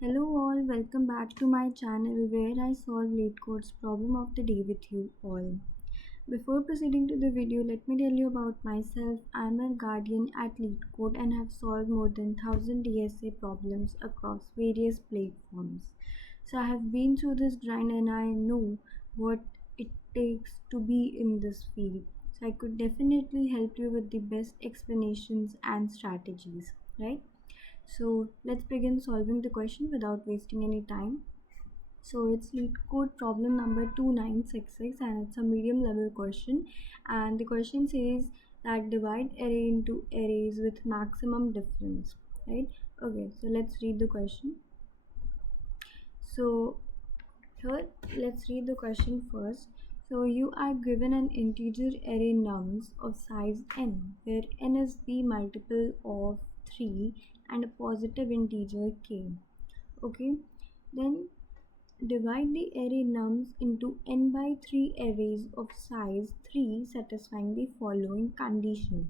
Hello all, welcome back to my channel where I solve LeetCode's problem of the day with you all. Before proceeding to the video, let me tell you about myself. I'm a guardian at LeetCode and have solved more than 1000 DSA problems across various platforms. So I have been through this grind and I know what it takes to be in this field. So I could definitely help you with the best explanations and strategies, right? So let's begin solving the question without wasting any time. So it's lead code problem number 2966 and it's a medium level question, and the question says that divide array into arrays with maximum difference, right? Okay, so let's read the question. So here let's read the question first. So you are given an integer array nums of size n, where n is the multiple of 3 and a positive integer k. Okay, then divide the array nums into n by 3 arrays of size 3 satisfying the following condition.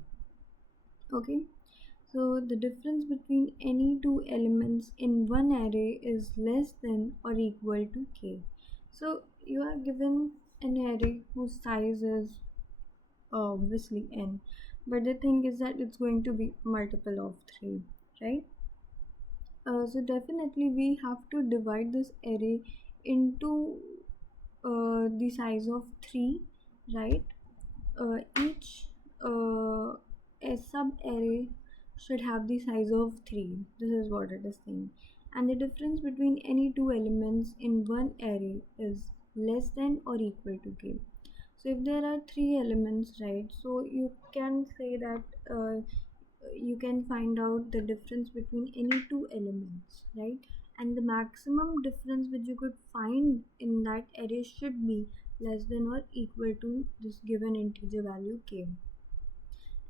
Okay, so the difference between any two elements in one array is less than or equal to k. So you are given an array whose size is obviously n, but the thing is that it's going to be multiple of 3, right? So definitely we have to divide this array into the size of 3, right? Each a sub array should have the size of 3. This is what it is saying. And the difference between any two elements in one array is less than or equal to k. So if there are 3 elements, right, so you can say that you can find out the difference between any two elements, right? And the maximum difference which you could find in that array should be less than or equal to this given integer value k.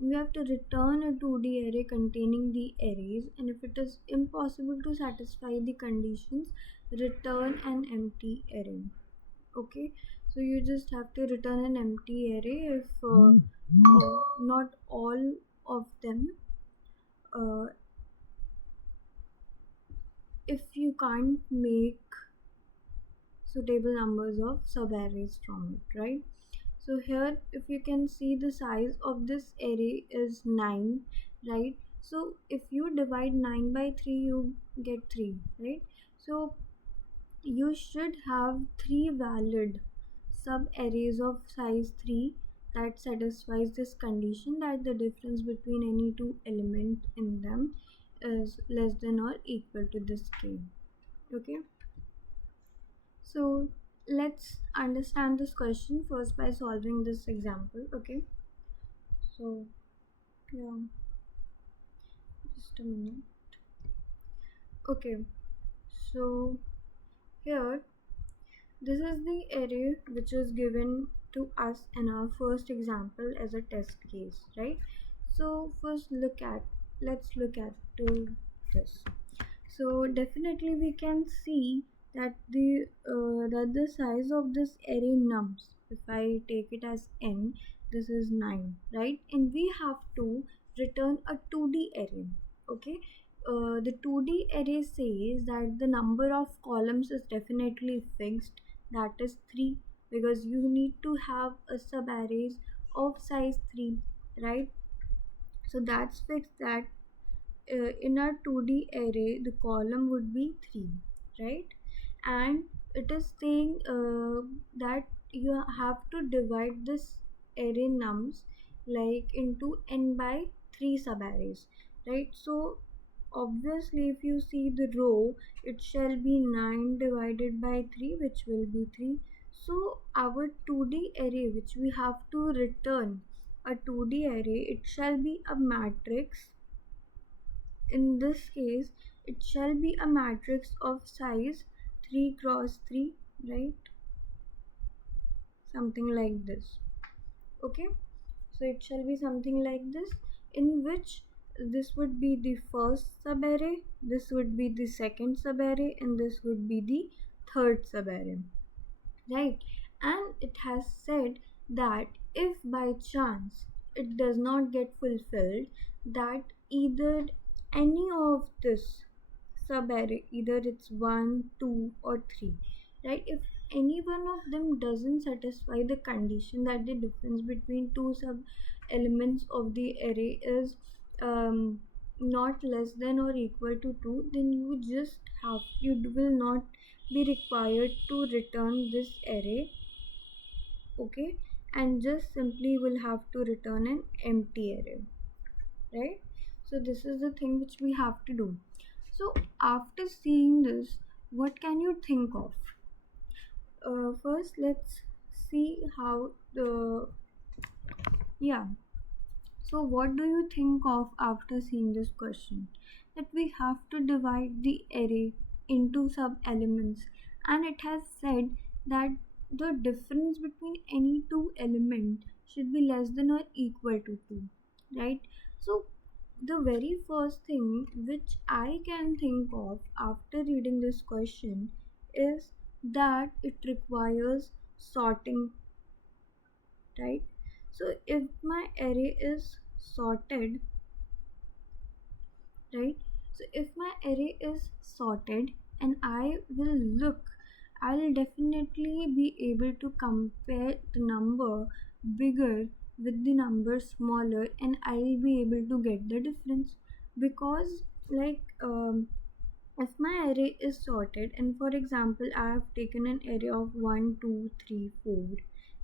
And we have to return a 2D array containing the arrays, and if it is impossible to satisfy the conditions, return an empty array. Okay, so you just have to return an empty array if not all of them, uh, if you can't make suitable numbers of subarrays from it, right? So here if you can see, the size of this array is 9, right? So if you divide 9 by 3 you get 3, right? So you should have 3 valid sub arrays of size 3 that satisfies this condition, that the difference between any two element in them is less than or equal to this k. Okay, so let's understand this question first by solving this example. Okay, so yeah, just a minute. Okay, so here this is the array which is given to us in our first example as a test case, right? So first let's look at to this. So definitely we can see that the size of this array nums, if I take it as n, this is 9, right? And we have to return a 2D array. Okay, the 2D array says that the number of columns is definitely fixed, that is 3, because you need to have a sub arrays of size 3, right? So that's fixed, that in our 2D array the column would be 3, right? And it is saying that you have to divide this array nums like into n by 3 subarrays, right? So obviously if you see the row, it shall be 9 divided by 3, which will be 3. So our 2D array which we have to return, a 2D array, it shall be a matrix. In this case it shall be a matrix of size 3 cross 3, right? Something like this. Okay, so it shall be something like this, in which this would be the first subarray, this would be the second subarray, and this would be the third subarray, right? And it has said that if by chance it does not get fulfilled, that either any of this sub array, either it's 1, 2 or 3, right? If any one of them doesn't satisfy the condition that the difference between two sub elements of the array is not less than or equal to 2, then you will not be required to return this array, okay, and just simply will have to return an empty array, right? So this is the thing which we have to do. So after seeing this, what can you think of? First, let's see how the yeah. So what do you think of after seeing this question? That we have to divide the array into sub elements, and it has said that the difference between any two elements should be less than or equal to 2, right? So the very first thing which I can think of after reading this question is that it requires sorting, right? So if my array is sorted, right? So if my array is sorted and I'll definitely be able to compare the number bigger with the number smaller, and I'll be able to get the difference. Because like if my array is sorted, and for example I have taken an array of 1 2 3 4,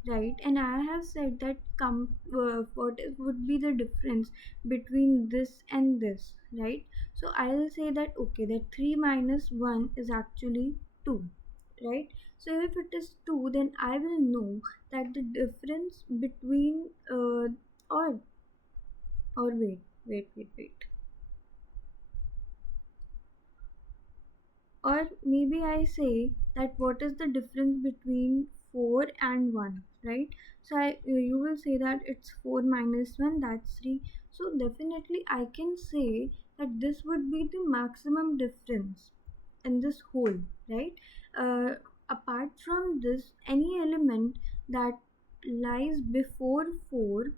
right, and I have said that would be the difference between this and this, right? So I'll say that okay, that 3 minus 1 is actually 2, right? So if it is 2, then I will know that the difference between or wait, or maybe I say that what is the difference between 4 and 1, right? So you will say that it's 4 minus 1, that's 3. So definitely I can say that this would be the maximum difference in this whole, right? uh, Apart from this, any element that lies before 4,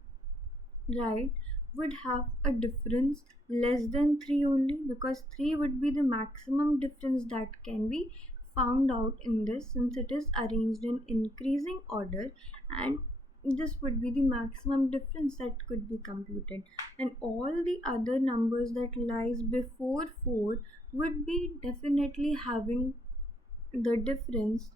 right, would have a difference less than 3 only, because 3 would be the maximum difference that can be found out in this, since it is arranged in increasing order, and this would be the maximum difference that could be computed. And all the other numbers that lies before 4 would be definitely having the difference,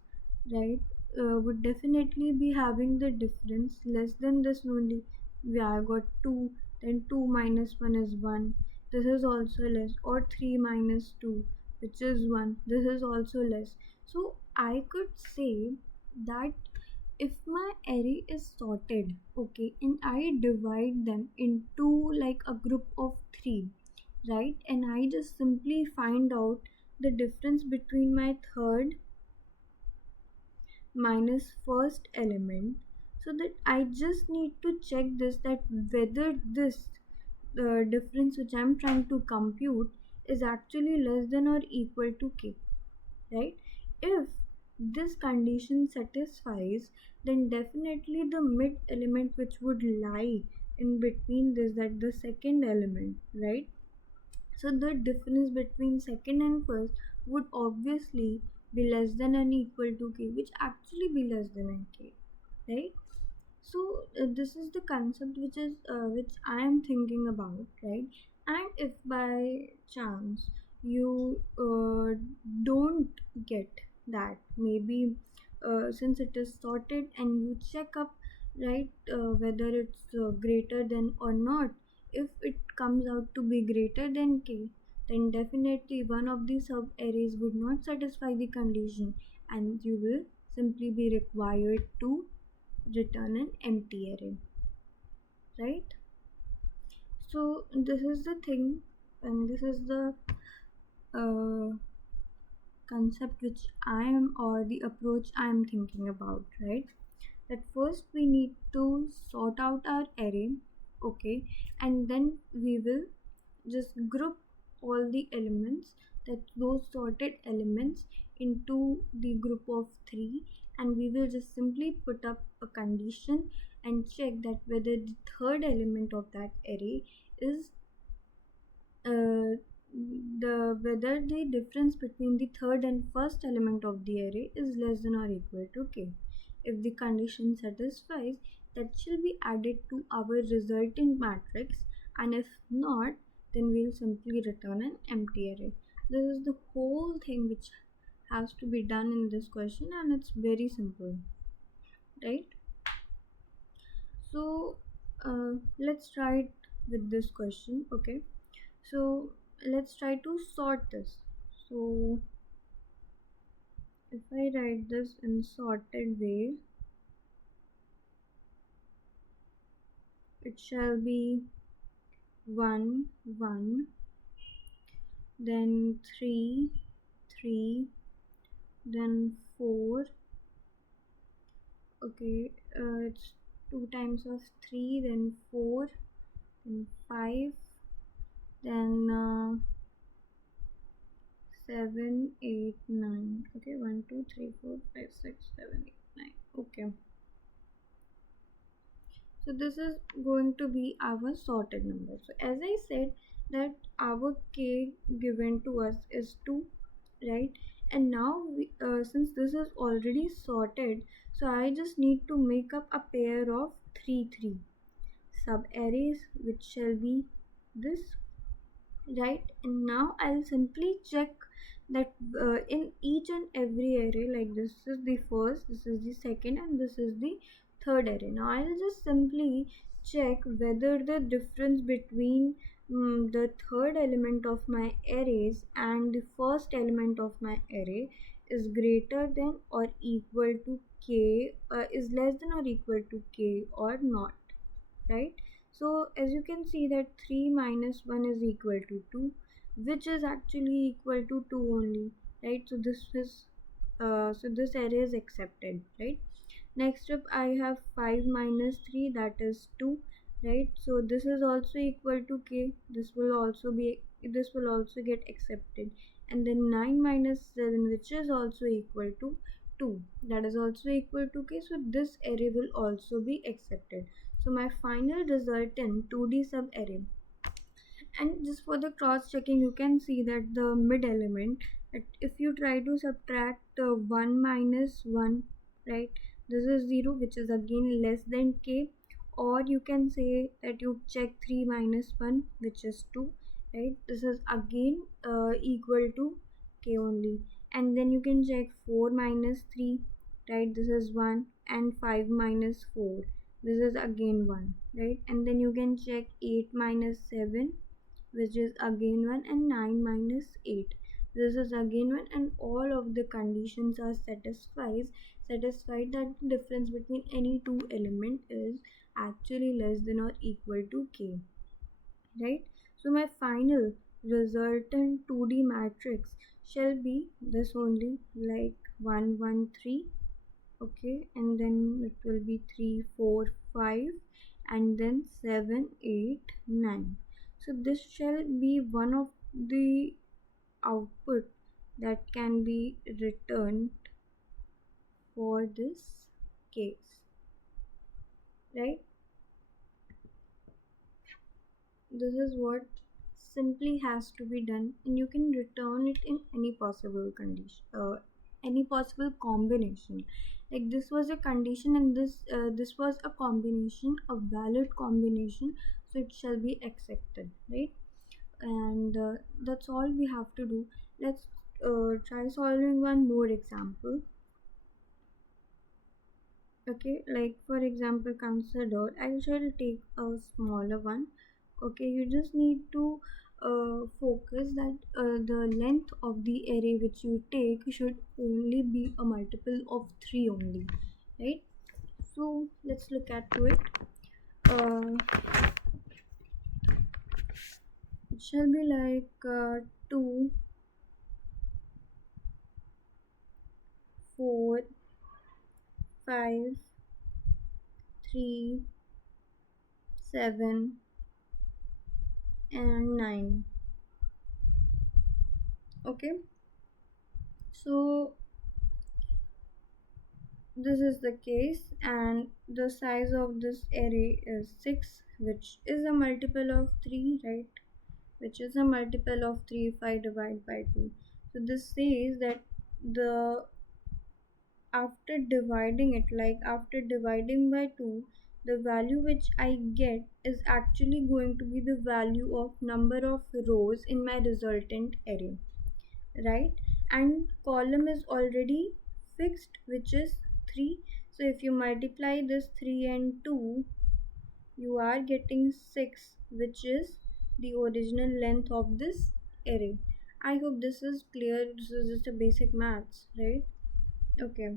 right, would definitely be having the difference less than this only. Yeah, I got 2, then 2 minus 1 is 1, this is also less, or 3 minus 2, which is 1, this is also less. So I could say that if my array is sorted, okay, and I divide them into like a group of 3, right, and I just simply find out the difference between my third minus first element, so that I just need to check this, that whether this difference which I'm trying to compute is actually less than or equal to k, right? If this condition satisfies, then definitely the mid element which would lie in between this, that the second element, right? So the difference between second and first would obviously be less than or equal to k, which actually be less than n k, right? So this is the concept which I am thinking about, right? And if by chance you don't get that, maybe since it is sorted and you check up, right, whether it's greater than or not, if it comes out to be greater than k, then definitely one of the sub arrays would not satisfy the condition, and you will simply be required to return an empty array, right? So this is the thing, and this is the uh, concept which I am, or the approach I am thinking about, right? That first we need to sort out our array, okay, and then we will just group all the elements, that those sorted elements, into the group of 3, and we will just simply put up a condition and check that whether the third element of that array is uh, the whether the difference between the third and first element of the array is less than or equal to k. If the condition satisfies, that shall be added to our resulting matrix, and if not, then we'll simply return an empty array. This is the whole thing which has to be done in this question, and it's very simple, right? So let's try it with this question. Okay, so let's try to sort this. So if I write this in sorted way, it shall be 1 1, then 3 3, then 4. Okay, it's 2 times of 3, then 4, then 5, then 7 8 9. Okay, 1 2 3 4 5 6 7 8 9. Okay, so this is going to be our sorted number. So as I said that our k given to us is 2, right? And now since this is already sorted, so I just need to make up a pair of 3 sub arrays, which shall be this, right? And now I'll simply check that in each and every array, like this is the first, this is the second, and this is the third array. Now I'll just simply check whether the difference between the third element of my arrays and the first element of my array is greater than or equal to k, is less than or equal to k or not, right? So as you can see that 3 minus 1 is equal to 2, which is actually equal to 2 only, right? So this is so this array is accepted, right? Next up I have 5 minus 3, that is 2, right? So this is also equal to k, this will also get accepted. And then 9 minus 7, which is also equal to 2, that is also equal to k, so this array will also be accepted. So my final result in 2D sub array. And just for the cross checking, you can see that the mid element, that if you try to subtract 1 minus 1, right, this is 0, which is again less than k. Or you can say that you check 3 minus 1, which is 2, right, this is again equal to k only. And then you can check 4 minus 3, right, this is 1, and 5 minus 4, this is again 1, right? And then you can check 8 minus 7, which is again 1, and 9 minus 8, this is again 1, and all of the conditions are satisfied that the difference between any two element is actually less than or equal to k, right? So my final resultant 2D matrix shall be this only, like 1 1 3, okay, and then it will be 3 4 5, and then 7 8 9. So this shall be one of the output that can be returned for this case, right? This is what simply has to be done, and you can return it in any possible condition, any possible combination. Like this was a condition, and this was a combination, a valid combination, so it shall be accepted, right? And that's all we have to do. Let's try solving one more example. Okay, like for example, consider, I shall take a smaller one. Okay, you just need to focus that the length of the array which you take should only be a multiple of 3 only, right? So let's look at to it. It shall be like 2 4 5 3 7 and 9. Okay, so this is the case, and the size of this array is 6, which is a multiple of 3, right? which is a multiple of 3 if I divide by 2. So this says that the after dividing it, like after dividing by 2, the value which I get is actually going to be the value of number of rows in my resultant array, right? And column is already fixed, which is 3. So if you multiply this 3 and 2, you are getting 6, which is the original length of this array. I hope this is clear. This is just a basic maths, right? Okay,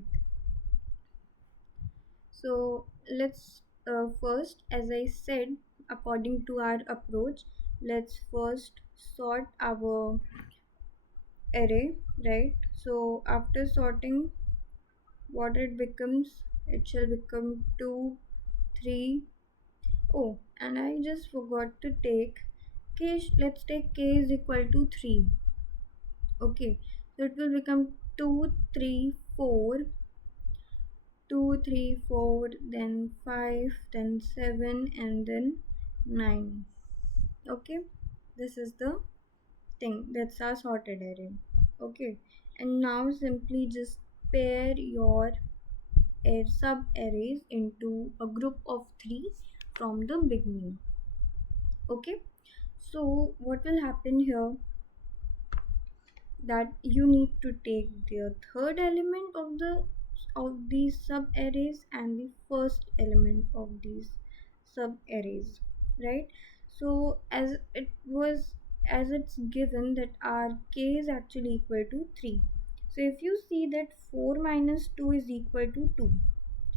so let's first, as I said, according to our approach, let's first sort our array, right? So after sorting, what it becomes, it shall become 2, 3. Oh, and I just forgot to take k. Let's take k is equal to 3. Okay, so it will become 2, 3, 4, 2, 3, 4, then 5, then 7, and then 9. Okay, this is the thing. That's our sorted array. Okay, and now simply just pair your sub arrays into a group of 3 from the beginning. Okay, so what will happen here, that you need to take the third element of these sub arrays and the first element of these sub arrays, right? So as it's given that our k is actually equal to 3. So if you see that 4 minus 2 is equal to 2,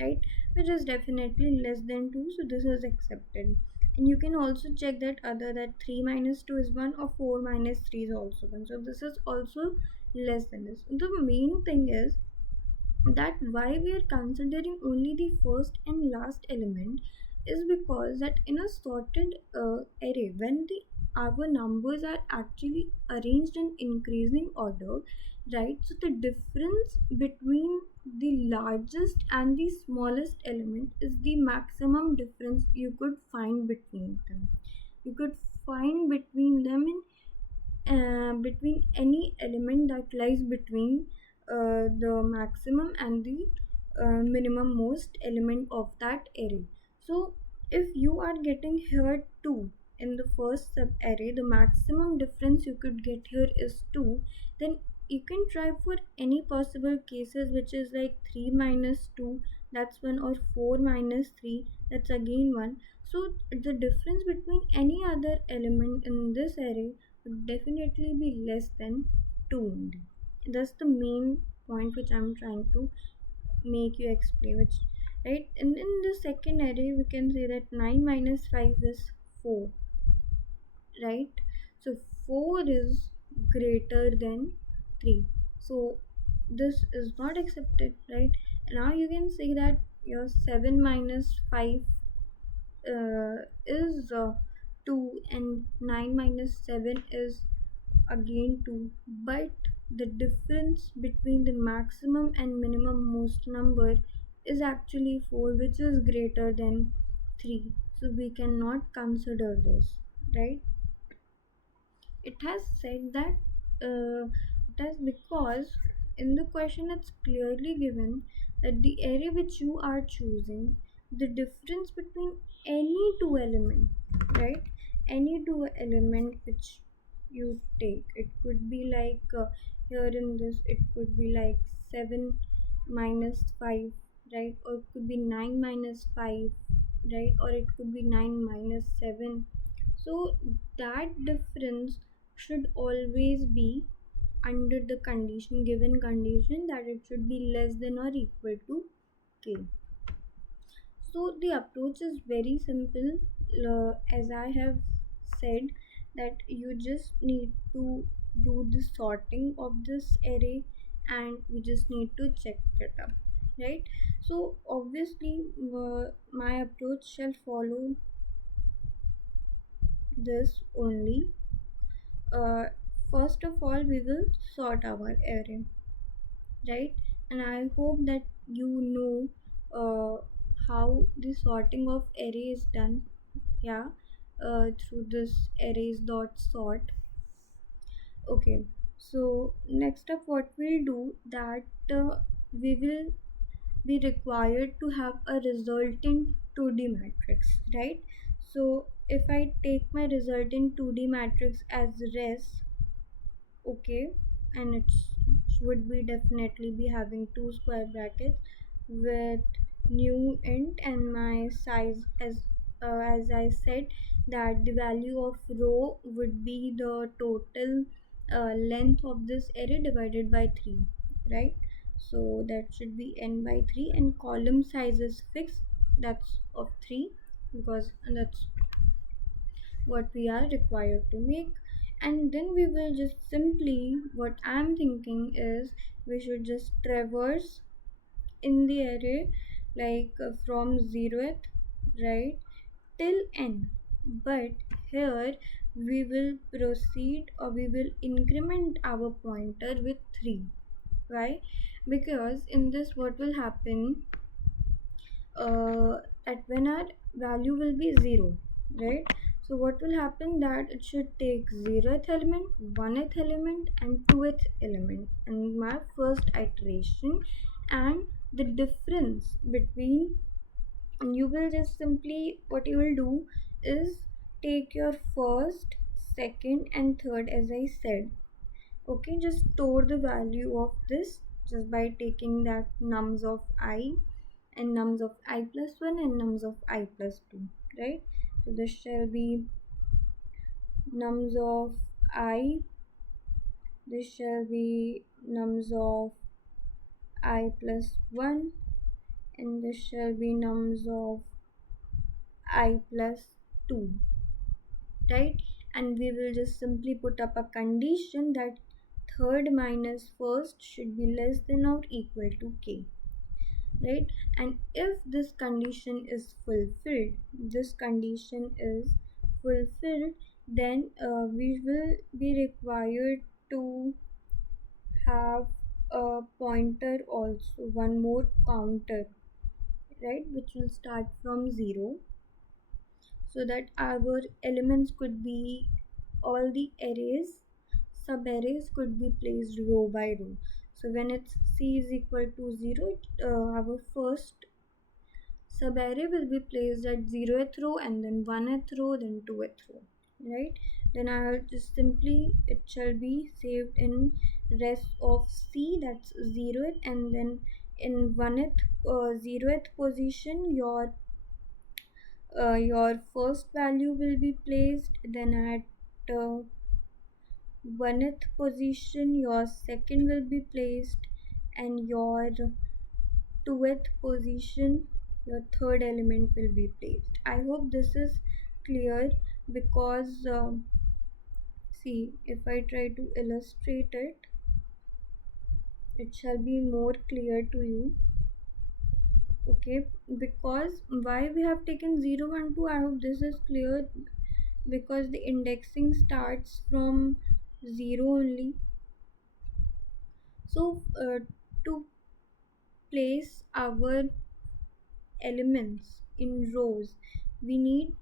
right, which is definitely less than 2, so this is accepted. And you can also check that other, that 3 minus 2 is 1 or 4 minus 3 is also 1, so this is also less than this. The main thing is that why we are considering only the first and last element is because that in a sorted array, when the our numbers are actually arranged in increasing order, right, so the difference between the largest and the smallest element is the maximum difference you could find between them. You could find between them in between any element that lies between the maximum and the minimum most element of that array. So if you are getting here 2 in the first sub array, the maximum difference you could get here is 2, then you can try for any possible cases, which is like 3 minus 2, that's 1, or 4 minus 3, that's again 1. So the difference between any other element in this array would definitely be less than 2 only. That's the main point which I'm trying to make you explain, which, right? And in the second array we can say that 9 minus 5 is 4, right? So 4 is greater than 3, so this is not accepted, right? Now you can say that your 7 minus 5 is 2, and 9 minus 7 is again 2, but the difference between the maximum and minimum most number is actually 4, which is greater than 3, so we cannot consider this, right? It has said that it has, because in the question it's clearly given that the array which you are choosing, the difference between any two element, right, any two element which you take, it could be like here in this it could be like 7 minus 5, right, or it could be 9 minus 5, right, or it could be 9 minus 7. So that difference should always be under the condition, given condition, that it should be less than or equal to k. So the approach is very simple, as I have said, that you just need to do the sorting of this array and we just need to check it up, right? So obviously my approach shall follow this only. uh, First of all we will sort our array, right? And I hope that you know how the sorting of array is done. Yeah, through this arrays dot sort. Okay, so next up what we'll do that we will be required to have a resultant 2D matrix, right? So if I take my resultant 2D matrix as res, okay, and it would be definitely be having two square brackets with new int and my size as I said that the value of row would be the total length of this array divided by 3, right? So that should be n by 3, and column size is fixed, that's of 3 because that's what we are required to make. And then we will just simply, what I'm thinking is we should just traverse in the array like from 0th, right, till n. But here we will proceed or we will increment our pointer with 3. Why? Because in this what will happen, at when our value will be 0, right? So what will happen that it should take 0th element, 1th element and 2th element in my first iteration, and the difference between, and you will just simply what you will do is take your first, second and third as I said. Okay, just store the value of this just by taking that nums of I and nums of I plus 1 and nums of I plus 2, right? So this shall be nums of I, this shall be nums of I plus 1, and this shall be nums of I plus 2, right? And we will just simply put up a condition that third minus first should be less than or equal to k, right? And if this condition is fulfilled, this condition is fulfilled, then we will be required to have a pointer also, one more counter, right, which will start from 0, so that our elements could be all the arrays, sub arrays could be placed row by row. So when it's c is equal to 0, our first subarray will be placed at 0th row and then 1th row, then 2th row, right? Then I'll just simply, it shall be saved in rest of c, that's 0th, and then in 1th 0th position your first value will be placed, then at 1th position your second will be placed, and your 2th position your third element will be placed. I hope this is clear because see, if I try to illustrate it, it shall be more clear to you. Okay, because why we have taken 0 1 2, I hope this is clear, because the indexing starts from 0 only. So to place our elements in rows we need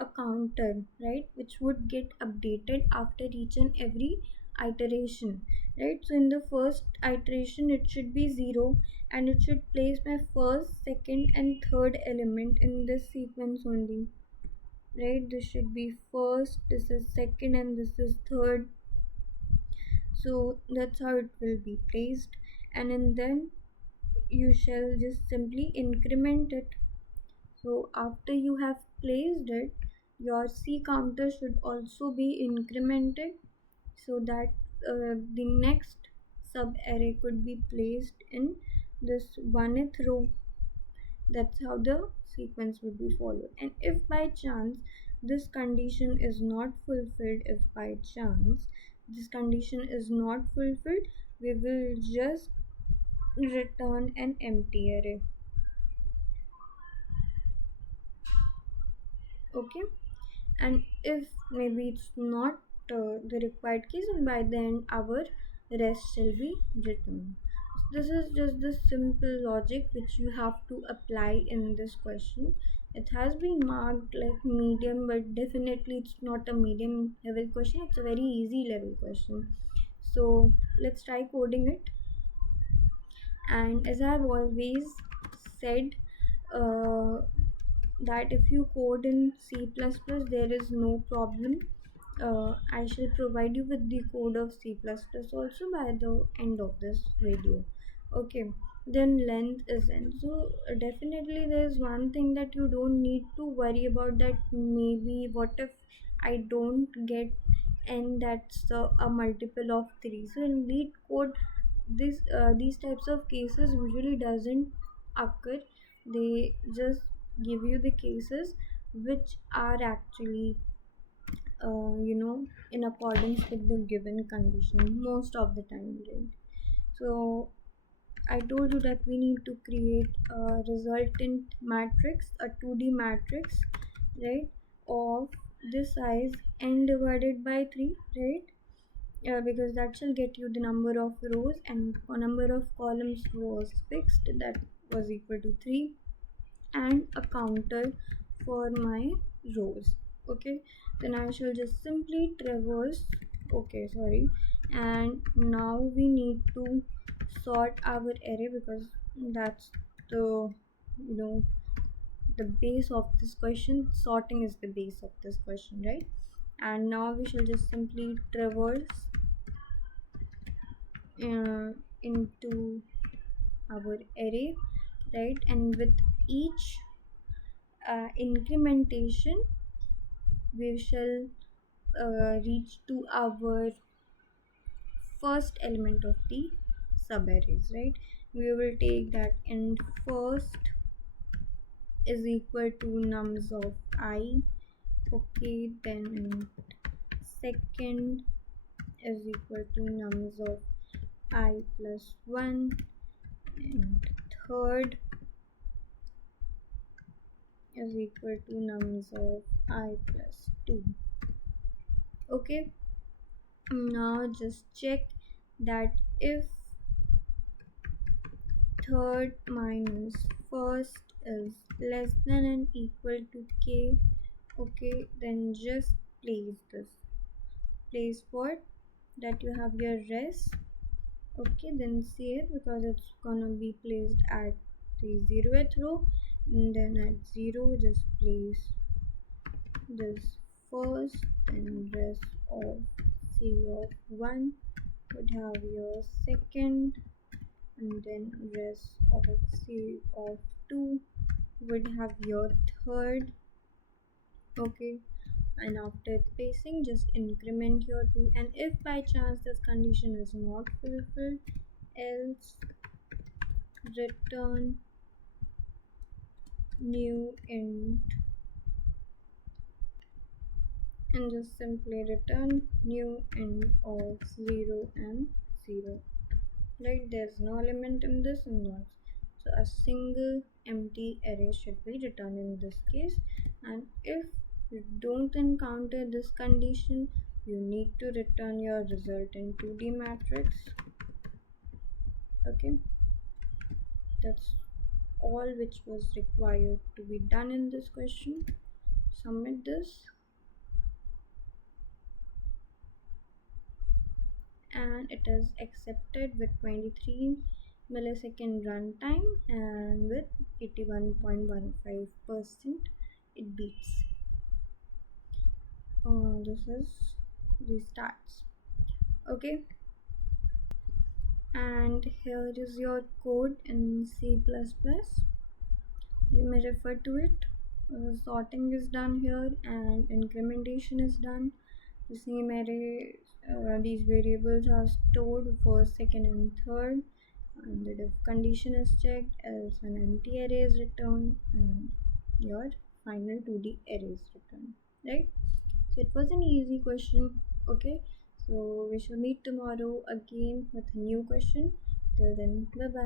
a counter, right, which would get updated after each and every iteration, right? So in the first iteration it should be 0, and it should place my first, second and third element in this sequence only, right? This should be first, this is second and this is third. So that's how it will be placed, and then you shall just simply increment it. So after you have placed it, your C counter should also be incremented so that the next sub array could be placed in this 1th row. That's how the sequence would be followed. And if by chance this condition is not fulfilled, if by chance this condition is not fulfilled, we will just return an empty array. Okay, and if maybe it's not the required case, and by then our rest shall be written. This is just the simple logic which you have to apply in this question. It has been marked like medium, but definitely it's not a medium level question, it's a very easy level question. So let's try coding it. And as I've always said, uh, that if you code in C++, there is no problem. I shall provide you with the code of C++ also by the end of this video. Okay, then length is n. So definitely there is one thing that you don't need to worry about, that maybe what if I don't get n, that's a multiple of 3. So in lead code, these types of cases usually doesn't occur. They just give you the cases which are actually in accordance with the given condition most of the time, right? So I told you that we need to create a resultant matrix, a 2D matrix, right, of this size n divided by 3, right? Because that shall get you the number of rows, and a number of columns was fixed, that was equal to 3, and a counter for my rows. Okay, then I shall just simply traverse. Okay, sorry. And now we need to sort our array, because that's the you know the base of this question. Sorting is the base of this question, right? And now we shall just simply traverse into our array, right? And with each incrementation, we shall reach to our first element of the subarrays, right? We will take that in first is equal to nums of I. Okay, then in second is equal to nums of I plus 1, and third is equal to nums of I plus 2. Okay, now just check that if third minus first is less than and equal to k, okay, then just place what, that you have your res. Okay, then save, because it's gonna be placed at the 0th row, and then at 0 just place this first, and rest of c of 1 would have your second, and then rest of c of 2 would have your third. Okay, and after placing, just increment your 2, and if by chance this condition is not fulfilled, else return new int, and just simply return new int of 0 and 0. Right, there's no element in this invoice, so a single empty array should be returned in this case. And if you don't encounter this condition, you need to return your result in 2D matrix. Okay, that's all which was required to be done in this question. Submit this, and it is accepted with 23 millisecond runtime, and with 81.15% it beats. This is the stats. Okay, and here is your code in C++. You may refer to it. Sorting is done here, and incrementation is done. The same array, these variables are stored for second and third, and the if condition is checked, else an empty array is returned, and your final 2D array is returned, right? So it was an easy question. Okay, so we shall meet tomorrow again with a new question. Till then, bye bye.